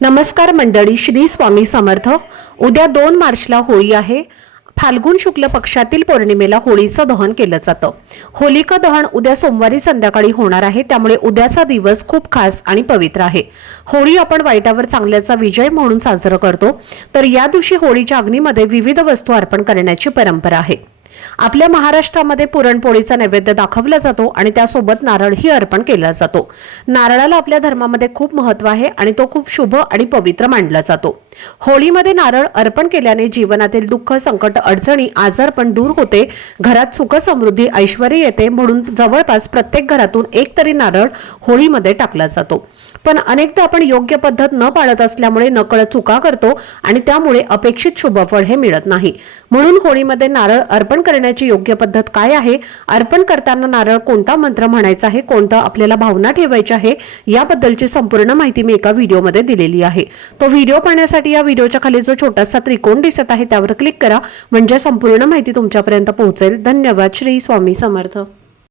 नमस्कार मंडळी, श्री स्वामी समर्थ। उद्या 2 मार्चला होळी आहे। फाल्गुन शुक्ल पक्षातील पौर्णिमेला होळीचं दहन केलं जातं। होलिका दहन उद्या सोमवारी संध्याकाळी होणार आहे, त्यामुळे उद्याचा दिवस खूप खास आणि पवित्र आहे। होळी आपण वाईटावर चांगल्याचा विजय म्हणून साजरा करतो, तर या दिवशी होळीच्या अग्नीमध्ये विविध वस्तू अर्पण करण्याची परंपरा आहे। आपल्या महाराष्ट्रामध्ये पुरणपोळीचा नैवेद्य दाखवला जातो आणि त्यासोबत नारळही अर्पण केला जातो। नारळाला आपल्या धर्मामध्ये खूप महत्त्व आहे आणि तो खूप शुभ आणि पवित्र मानला जातो। होळीमध्ये नारळ अर्पण केल्याने जीवनातील दुःख, संकट, अडचणी, आजारपण दूर होते, घरात सुख, समृद्धी, ऐश्वर्य येते। म्हणून जवळपास प्रत्येक घरातून एक तरी नारळ होळीमध्ये टाकला जातो। पण अनेकदा आपण योग्य पद्धत न पाळत असल्यामुळे नकळत चुका करतो आणि त्यामुळे अपेक्षित शुभफळ हे मिळत नाही। म्हणून होळीमध्ये नारळ अर्पण करण्याची योग्य पद्धत काय आहे, अर्पण करताना नारळ कोणता मंत्र म्हणायचा आहे, कोणता आपल्याला भावना ठेवायची आहे, याबद्दलची संपूर्ण माहिती मी एका व्हिडिओमध्ये दिलेली आहे। तो व्हिडिओ पाहण्यासाठी या व्हिडिओच्या खाली जो छोटासा त्रिकोण दिसत आहे त्यावर क्लिक करा, म्हणजे संपूर्ण माहिती तुमच्यापर्यंत पोहोचेल। धन्यवाद। श्री स्वामी समर्थ।